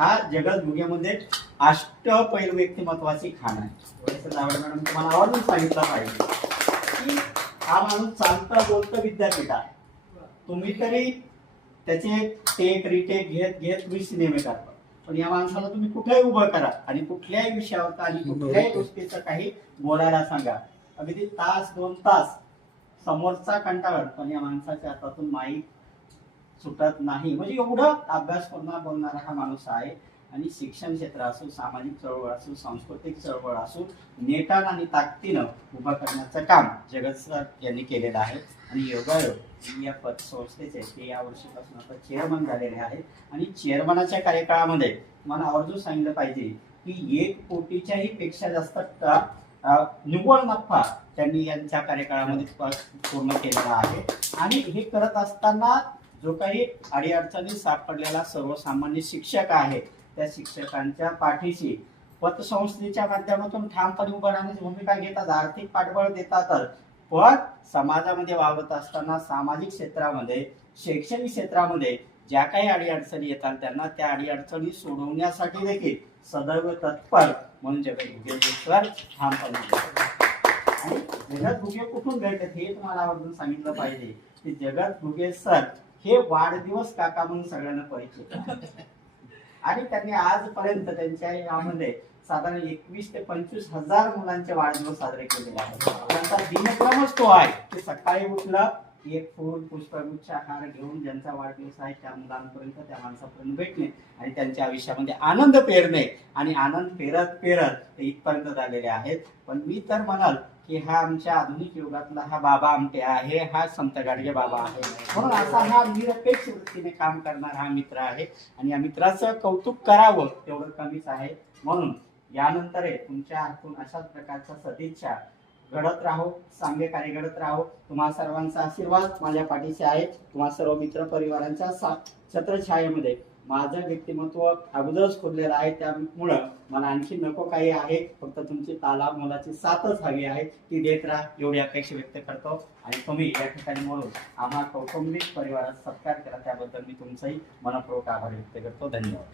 हा जगद्गुगेमध्ये अष्टपैलू व्यक्तिमत्वाची खाण आहे. जावळे मॅडम तुम्हाला आवडून सांगितलं पाहिजे की हा माणूस चालता बोलतं विद्यापीठ आहे. तुम्ही तरी त्याचे टेक रिटेक घेत घेत तुम्ही सिनेमे करता, पण या माणसाला तुम्ही कुठेही उभं करा आणि कुठल्याही विषयावर आणि कुठल्याही गोष्टीचं काही बोलायला सांगा, अगदी तास 2 तास समोरचा कंटाळत, पण या माणसाच्या हातातून माईक सुटत नाही. म्हणजे एवढं अभ्यास करून बोलणारा हा माणूस आहे. आणि शिक्षण क्षेत्र असो, सामाजिक चळवळ असो, सांस्कृतिक चळवळ असो, नेटान आणि ताकदीनं उभं करण्याचं काम जगत सर यांनी केलेलं आहे. आणि योगायोग या पतसंस्थेचे ते या वर्षीपासून आता चेअरमन झालेले आहेत. आणि चेअरमनाच्या कार्यकाळामध्ये मला आवर्जून सांगितलं पाहिजे की 1 कोटीच्याही पेक्षा जास्त निव्वळ नफा त्यांनी यांच्या कार्यकाळामध्ये पूर्ण केलेला आहे. आणि हे करत असताना जो काही अडीअडचणी सापडलेला सर्वसामान्य शिक्षक आहे, त्या शिक्षकांच्या पाठीशी पतसंस्थेच्या माध्यमातून ठामपणे उभं राहण्याची भूमिका घेतात, आर्थिक पाठबळ देतात. पण समाजामध्ये वावरत असताना सामाजिक क्षेत्रामध्ये, शैक्षणिक क्षेत्रामध्ये ज्या काही अडीअडचणी येतात त्यांना त्या अडीअडचणी सोडवण्यासाठी देखील सदैव तत्पर म्हणून जगद्गुगे सर ठामपणे. आणि जगद्गुगे कुठून भेटत हे तुम्हाला आवर्जून सांगितलं पाहिजे की जगद्गुगे सर हे वाढदिवस काका म्हणून सगळ्यांना परिचित आहे. आणि त्यांनी आजपर्यंत त्यांच्या यामध्ये साधारण 21 ते 25 हजार मुलांचे वाढदिवस साजरे केलेले आहेत. त्यांचा दिनक्रमच तो आहे की सकाळी उठलं, एक फूल पुष्पगुच्छ हार घेऊन ज्यांचा वाढदिवस आहे त्या मुलांपर्यंत, त्या माणसापर्यंत भेटणे आणि त्यांच्या आयुष्यामध्ये आनंद पेरणे आणि आनंद पेरत पेरत ते इथपर्यंत झालेले आहेत. पण मी तर म्हणाल की हा आमच्या आधुनिक युगातला हा बाबा आमटे आहे, हा संत गाडगे बाबा आहे. म्हणून असा हा निरपेक्ष वृत्तीने काम करणारा हा मित्र आहे. आणि या मित्राचं कौतुक करावं तेवढं कमीच आहे. म्हणून यानंतर तुमच्या हातून अशाच प्रकारच्या सदिच्छा घडत राहो, चांगले कार्य घडत राहो. तुम्हा सर्वांचा आशीर्वाद माझ्या पाठीशी आहे. तुम्हा सर्व मित्र परिवारांच्या छत्रछायेमध्ये माझं व्यक्तिमत्व अगोदरच खोदलेलं आहे. त्यामुळं मला आणखी नको काही आहे, फक्त तुमची ताला मोलाची साथच हवी आहे, ती देत राहा एवढी अपेक्षा व्यक्त करतो. आणि तुम्ही या ठिकाणी म्हणून आम्हा कौटुंबिक परिवारात सत्कार केला त्याबद्दल मी तुमचाही मनपूर्वक आभार व्यक्त करतो. धन्यवाद.